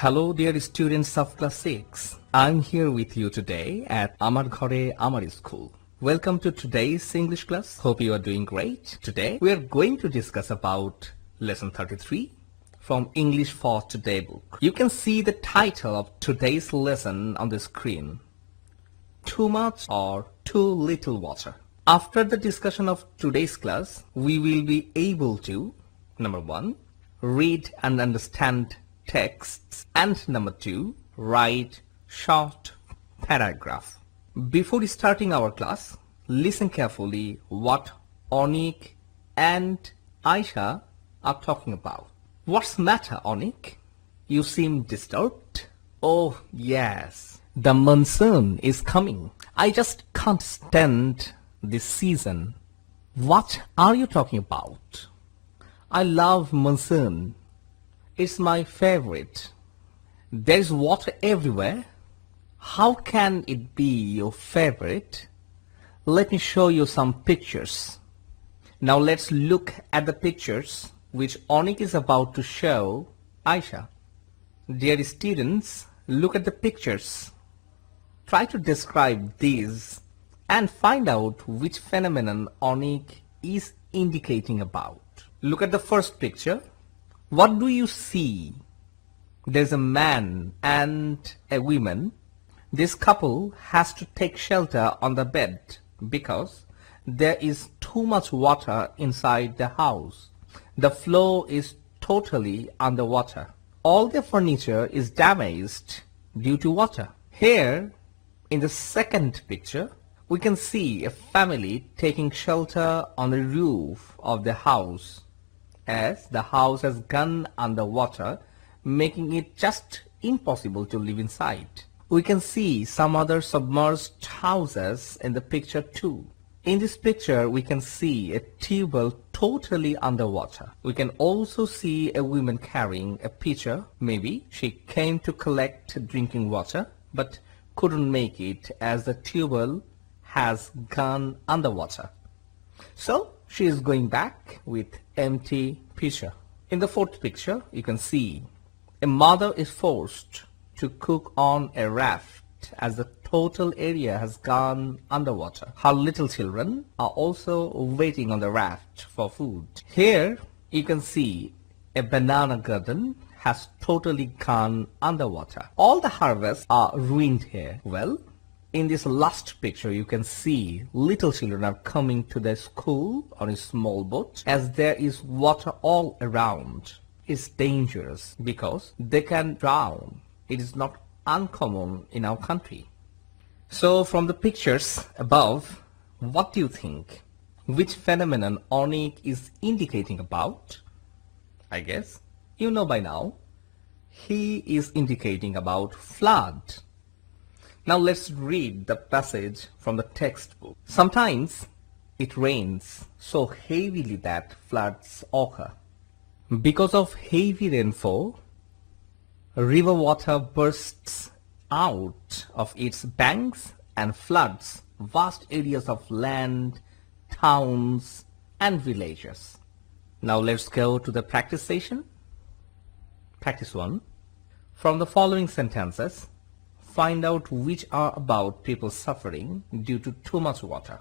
Hello dear students of class 6. I'm here with you today at Amar ghore Amar school. Welcome to today's English class. Hope you are doing great. Today we are going to discuss about lesson 33 from English for Today book. You can see the title of today's lesson on the screen. Too much or too little water. After the discussion of today's class, we will be able to, number 1, read and understand texts, and number 2, write short paragraph. Before starting our class, listen carefully what Onik and Aisha are talking about. What's the matter, Onik? You seem disturbed. Oh yes, the monsoon is coming. I just can't stand this season. What are you talking about? I love monsoon. It's my favorite. There's water everywhere. How can it be your favorite? Let me show you some pictures. Now let's look at the pictures which Onik is about to show Aisha. Dear students, look at the pictures. Try to describe these and find out which phenomenon Onik is indicating about. Look at the first picture. What do you see? There's a man and a woman. This couple has to take shelter on the bed because there is too much water inside the house. The floor is totally underwater. All the furniture is damaged due to water. Here, in the second picture, we can see a family taking shelter on the roof of the house, as the house has gone underwater, making it just impossible to live inside. We can see some other submerged houses in the picture too. In this picture, we can see a tubewell totally underwater. We can also see a woman carrying a pitcher. Maybe she came to collect drinking water, but couldn't make it as the tubewell has gone underwater. So she is going back with empty pitcher. In the fourth picture, you can see a mother is forced to cook on a raft as the total area has gone underwater. Her little children are also waiting on the raft for food. Here you can see a banana garden has totally gone underwater. All the harvests are ruined here. Well, in this last picture, you can see little children are coming to the school on a small boat as there is water all around. It's dangerous because they can drown. It is not uncommon in our country. So from the pictures above, what do you think? Which phenomenon Onik is indicating about? I guess you know by now. He is indicating about flood. Now let's read the passage from the textbook. Sometimes it rains so heavily that floods occur. Because of heavy rainfall, river water bursts out of its banks and floods vast areas of land, towns, and villages. Now let's go to the practice session. Practice 1. From the following sentences, find out which are about people suffering due to too much water.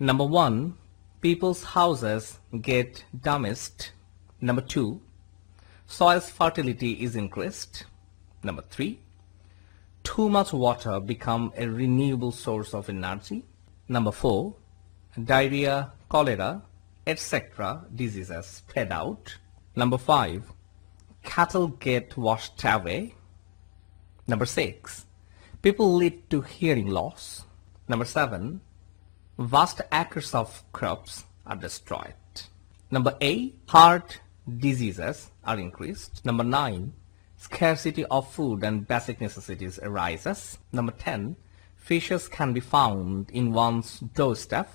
Number 1, people's houses get damaged. Number 2, soil's fertility is increased. Number 3, too much water become a renewable source of energy. Number 4, diarrhea, cholera, etc. diseases spread out. Number 5, cattle get washed away. Number 6, people lead to hearing loss. Number 7, vast acres of crops are destroyed. Number 8, heart diseases are increased. Number 9, scarcity of food and basic necessities arises. Number 10, fishes can be found in one's doorstep.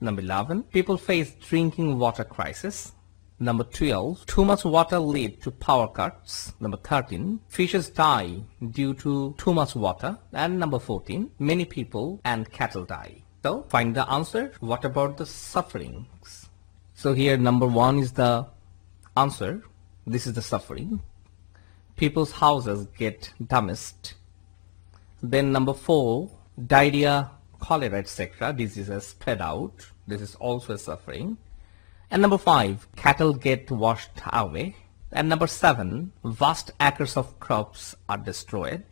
Number 11, people face drinking water crisis. Number 12, too much water lead to power cuts. Number 13, fishes die due to too much water. And number 14, many people and cattle die. So find the answer. What about the sufferings? So here number 1 is the answer. This is the suffering. people's houses get damaged. Then number 4, diarrhea, cholera, etc. diseases spread out. This is also a suffering. And number 5, cattle get washed away. And number 7, vast acres of crops are destroyed.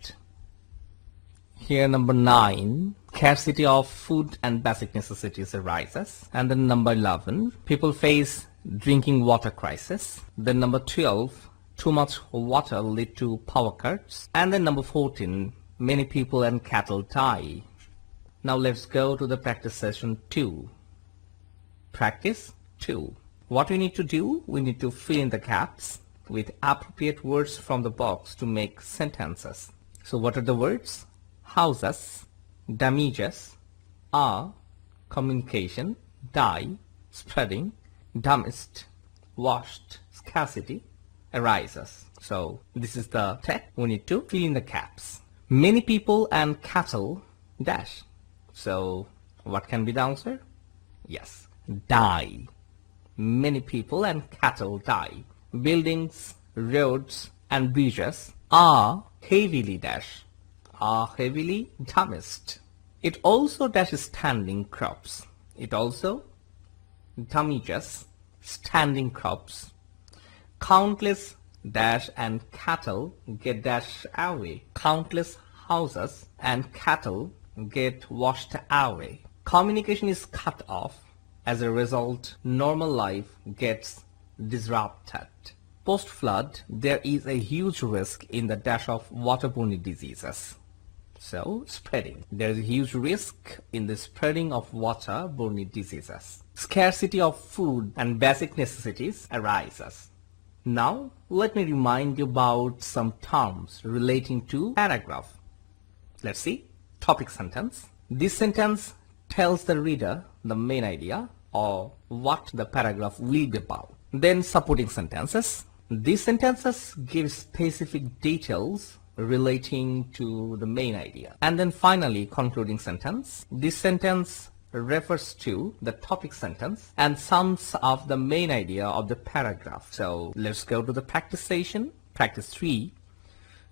Here number 9, scarcity of food and basic necessities arises. And then number 11, people face drinking water crisis. Then number 12, too much water lead to power cuts. And then number 14, many people and cattle die. Now let's go to the practice session 2. Practice 2. What we need to do, we need to fill in the gaps with appropriate words from the box to make sentences. So what are the words? Houses, damages, are, communication, die, spreading, damaged, washed, scarcity, arises. So this is the text. We need to fill in the gaps. Many people and cattle dash. So what can be the answer? Yes, die. Many people and cattle die. Buildings, roads and bridges are heavily dash, are heavily damaged. It also dashes standing crops. It also damages standing crops. Countless dash and cattle get dashed away. Countless houses and cattle get washed away. Communication is cut off. As a result, normal life gets disrupted. Post-flood, there is a huge risk in the dash of waterborne diseases. So, spreading. There is a huge risk in the spreading of waterborne diseases. Scarcity of food and basic necessities arises. Now, let me remind you about some terms relating to paragraph. Let's see. Topic sentence. This sentence tells the reader the main idea or what the paragraph will be about. Then supporting sentences. These sentences give specific details relating to the main idea. And then finally concluding sentence. This sentence refers to the topic sentence and sums up the main idea of the paragraph. So let's go to the practice session. Practice 3.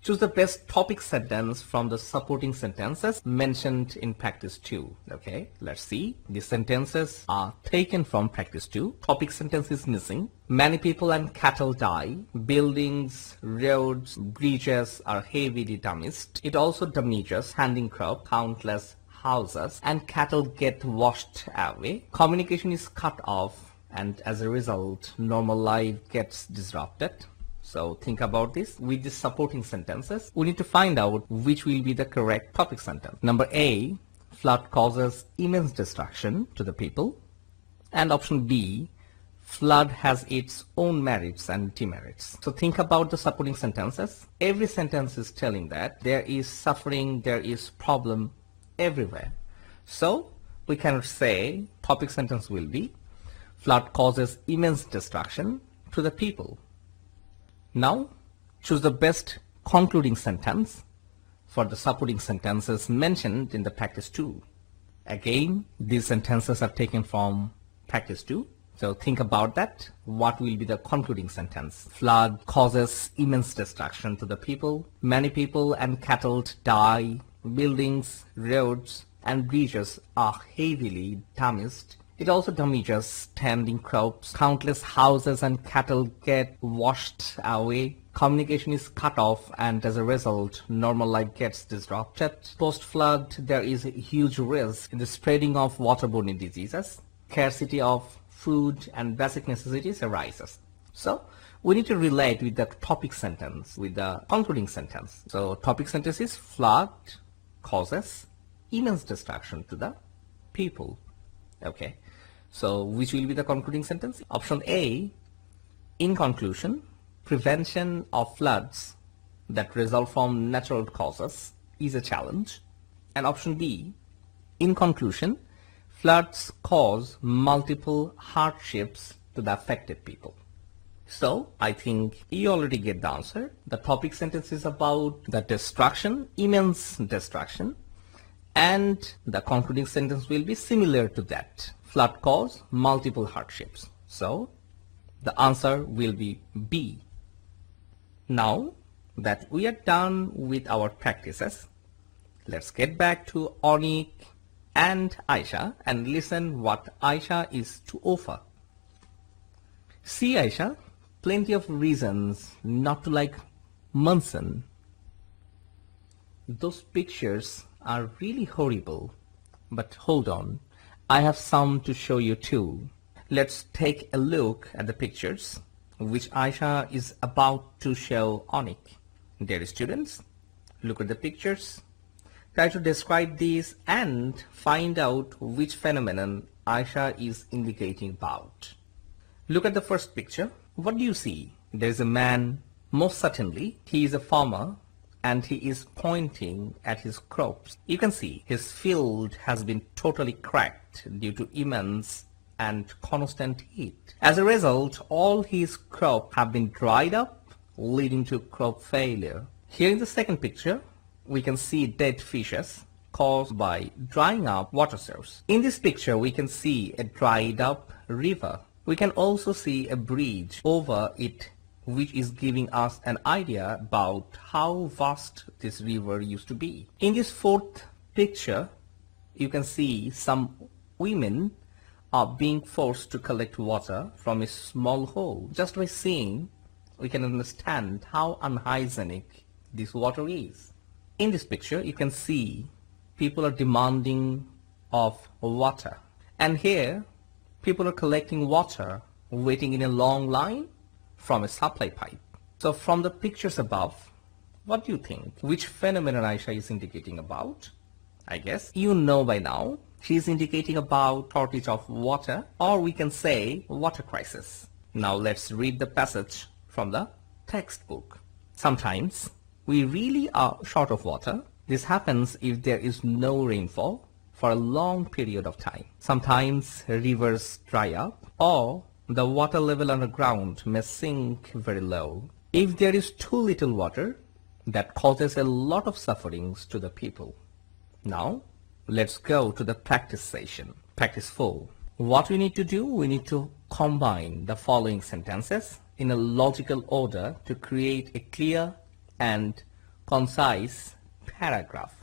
Choose the best topic sentence from the supporting sentences mentioned in practice 2. Okay, let's see. The sentences are taken from practice 2. Topic sentence is missing. Many people and cattle die. Buildings, roads, bridges are heavily damaged. It also damages standing crop, countless houses, and cattle get washed away. Communication is cut off, and as a result, normal life gets disrupted. So think about this. With these supporting sentences, we need to find out which will be the correct topic sentence. Number A, flood causes immense destruction to the people. And option B, flood has its own merits and demerits. So think about the supporting sentences. Every sentence is telling that there is suffering, there is problem everywhere. So we can say topic sentence will be flood causes immense destruction to the people. Now choose the best concluding sentence for the supporting sentences mentioned in the practice 2. Again, these sentences are taken from practice 2. So think about that. What will be the concluding sentence? Flood causes immense destruction to the people. Many people and cattle die. Buildings, roads and bridges are heavily damaged. It also damages standing crops. Countless houses and cattle get washed away. Communication is cut off, and as a result, normal life gets disrupted. Post-flood, there is a huge risk in the spreading of waterborne diseases. Scarcity of food and basic necessities arises. So we need to relate with the topic sentence with the concluding sentence. So topic sentence is flood causes immense destruction to the people. Okay. So which will be the concluding sentence? Option A, in conclusion, prevention of floods that result from natural causes is a challenge. And option B, in conclusion, floods cause multiple hardships to the affected people. So I think you already get the answer. The topic sentence is about the destruction, immense destruction, and the concluding sentence will be similar to that. Flood cause multiple hardships. So the answer will be B. Now that we are done with our practices. Let's get back to Onik and Aisha and listen what Aisha is to offer. See, Aisha, plenty of reasons not to like Munson. Those pictures are really horrible. But hold on, I have some to show you too. Let's take a look at the pictures which Aisha is about to show Onik. Dear students, look at the pictures. Try to describe these and find out which phenomenon Aisha is indicating about. Look at the first picture. What do you see? There is a man. Most certainly, he is a farmer and he is pointing at his crops. You can see his field has been totally cracked due to immense and constant heat. As a result, all his crops have been dried up, leading to crop failure. Here in the second picture, we can see dead fishes caused by drying up water source. In this picture, we can see a dried up river. We can also see a bridge over it, which is giving us an idea about how vast this river used to be. In this fourth picture, you can see some women are being forced to collect water from a small hole. Just by seeing, we can understand how unhygienic this water is. In this picture, you can see people are demanding of water. And here, people are collecting water, waiting in a long line from a supply pipe. So from the pictures above, what do you think? Which phenomenon Aisha is indicating about? I guess you know by now. She is indicating about shortage of water, or we can say water crisis. Now let's read the passage from the textbook. Sometimes we really are short of water. This happens if there is no rainfall for a long period of time. Sometimes rivers dry up, or the water level underground may sink very low. If there is too little water, that causes a lot of sufferings to the people. Now, let's go to the practice session. Practice 4. What we need to do, we need to combine the following sentences in a logical order to create a clear and concise paragraph.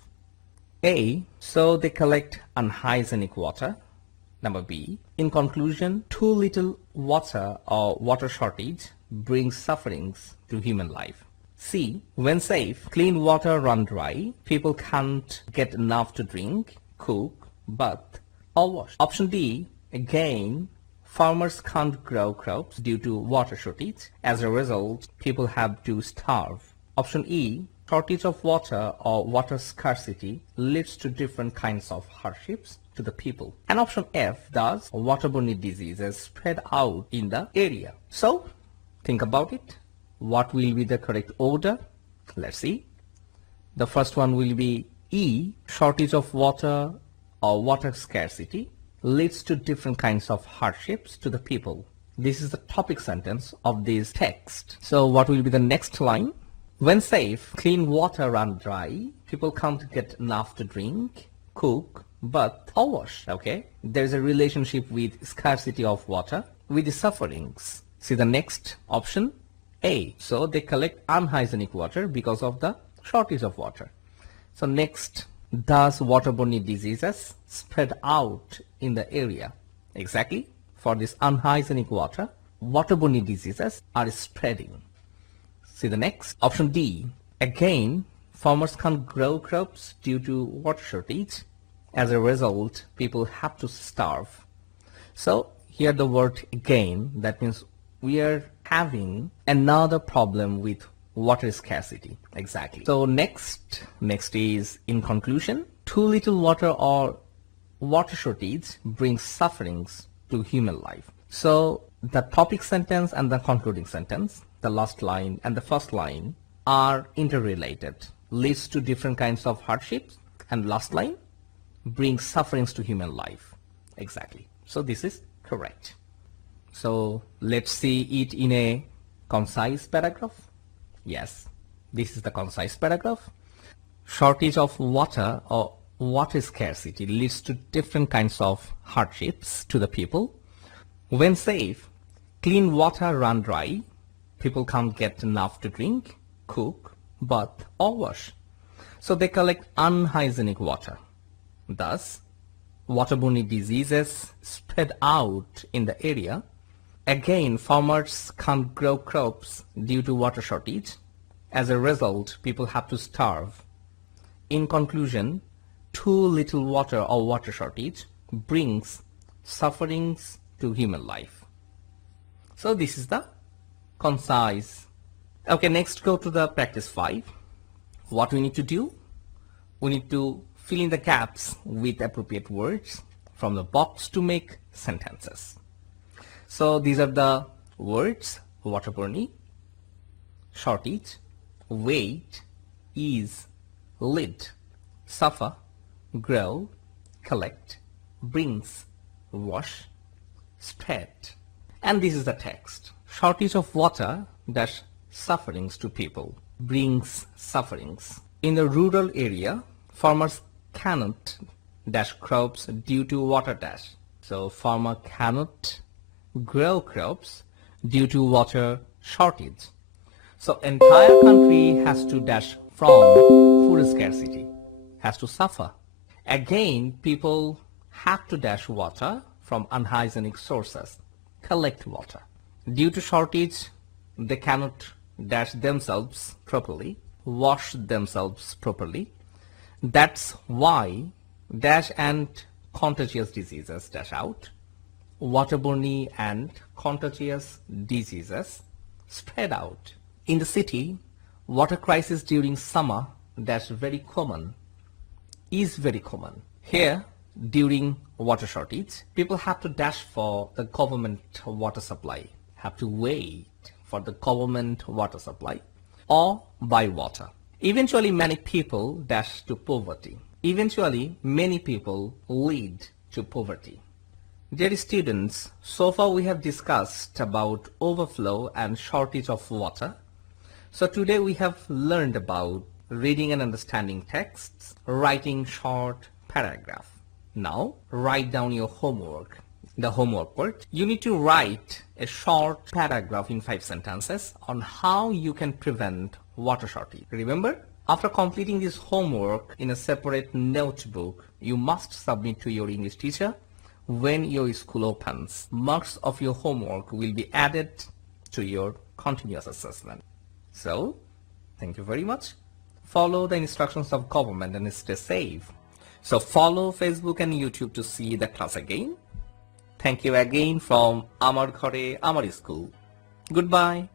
A. So they collect unhygienic water. Number B. In conclusion, too little water or water shortage brings sufferings to human life. C. When safe, clean water run dry. People can't get enough to drink, cook, bath, or wash. Option D. Again, farmers can't grow crops due to water shortage. As a result, people have to starve. Option E. Shortage of water or water scarcity leads to different kinds of hardships to the people. And option F. Thus, waterborne diseases spread out in the area. So, think about it. What will be the correct order? Let's see. The first one will be E. Shortage of water or water scarcity leads to different kinds of hardships to the people. This is the topic sentence of this text. So what will be the next line? When safe, clean water run dry. People can't get enough to drink, cook, bath, or wash. Okay? There is a relationship with scarcity of water with the sufferings. See the next option. A. So they collect unhygienic water because of the shortage of water. So next, thus waterborne diseases spread out in the area. Exactly. For this unhygienic water, waterborne diseases are spreading. See the next. Option D. Again, farmers can't grow crops due to water shortage. As a result, people have to starve. So here the word again, that means we are having another problem with water scarcity. Exactly. So next is in conclusion, too little water or water shortage brings sufferings to human life. So the topic sentence and the concluding sentence, the last line and the first line are interrelated, leads to different kinds of hardships, and last line brings sufferings to human life. Exactly. So this is correct. So let's see it in a concise paragraph. Yes, this is the concise paragraph. Shortage of water or water scarcity leads to different kinds of hardships to the people. When safe, clean water run dry. People can't get enough to drink, cook, bath or wash. So they collect unhygienic water. Thus, waterborne diseases spread out in the area. Again, farmers can't grow crops due to water shortage. As a result, people have to starve. In conclusion, too little water or water shortage brings sufferings to human life. So this is the concise. Okay, next go to the practice 5. What we need to do? We need to fill in the gaps with appropriate words from the box to make sentences. So these are the words: waterborne, shortage, wait, ease, lead, suffer, grow, collect, brings, wash, spread. And this is the text. Shortage of water dash sufferings to people, brings sufferings. In the rural area, farmers cannot dash crops due to water dash. So farmer cannot grow crops due to water shortage. So entire country has to dash from food scarcity, has to suffer. Again, people have to dash water from unhygienic sources, collect water. Due to shortage, they cannot dash themselves properly, wash themselves properly. That's why dash and contagious diseases dash out. Waterborne and contagious diseases spread out. In the city, water crisis during summer dash very common, is very common. Here, during water shortage, people have to dash for the government water supply, have to wait for the government water supply or buy water. Eventually, many people dash to poverty. Eventually, many people lead to poverty. Dear students, so far we have discussed about overflow and shortage of water. So today we have learned about reading and understanding texts, writing short paragraph. Now write down your homework. The homework part, you need to write a short paragraph in 5 sentences on how you can prevent water shortage. Remember, after completing this homework in a separate notebook, you must submit to your English teacher when your school opens. Marks of your homework will be added to your continuous assessment. So, thank you very much. Follow the instructions of government and stay safe. So follow Facebook and YouTube to see the class again. Thank you again from Amar ghore, Amar School. Goodbye.